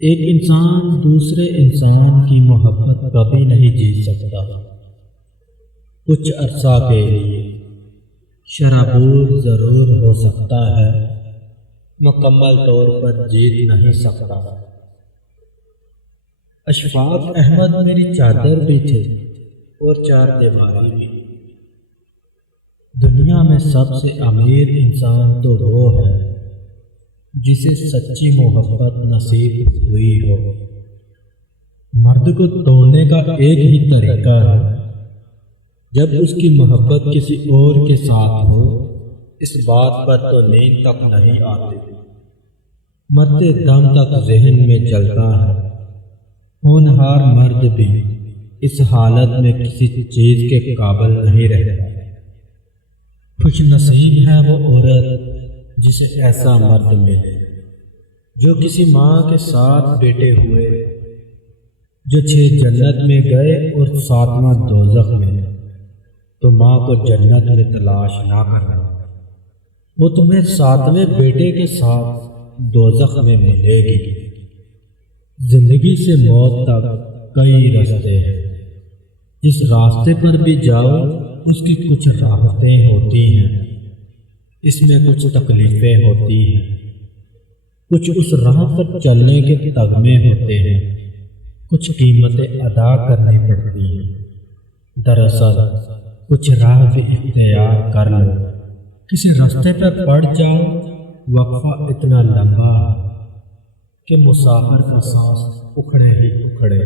ایک انسان دوسرے انسان کی محبت کبھی نہیں جیت سکتا۔ کچھ عرصہ کے لیے شرابور ضرور ہو سکتا ہے، مکمل طور پر جیت نہیں سکتا۔ اشفاق احمد میری چادر بھی تھے اور چار دیواری بھی۔ دنیا میں سب سے امیر انسان تو وہ ہے جسے سچی محبت نصیب ہوئی ہو۔ مرد کو توڑنے کا ایک ہی طریقہ ہے، جب اس کی محبت کسی اور کے ساتھ ہو۔ اس بات پر تو نیند تک نہیں آتی، مرتے دم تک ذہن میں چلتا ہے۔ ہونہار مرد بھی اس حالت میں کسی چیز کے قابل نہیں رہتا۔ خوش نصیب ہے وہ عورت جسے ایسا مرد ملے جو کسی ماں کے ساتھ بیٹے ہوئے، جو 6 جنت میں گئے اور 7واں دوزخ میں، تو ماں کو جنت میں تلاش نہ کرنا، وہ تمہیں 7ویں بیٹے کے ساتھ دوزخ میں ملے گی۔ زندگی سے موت تک کئی راستے ہیں، جس راستے پر بھی جاؤ اس کی کچھ راحتیں ہوتی ہیں، اس میں کچھ تکلیفیں ہوتی ہیں، کچھ اس راہ پر چلنے کے تغمے ہوتے ہیں، کچھ قیمتیں ادا کرنی پڑتی ہیں۔ دراصل کچھ راہ بھی اختیار کر لو، کسی راستے پر پڑ جاؤ، وقفہ اتنا لمبا ہے کہ مسافر کا سانس اکھڑے ہی اکھڑے۔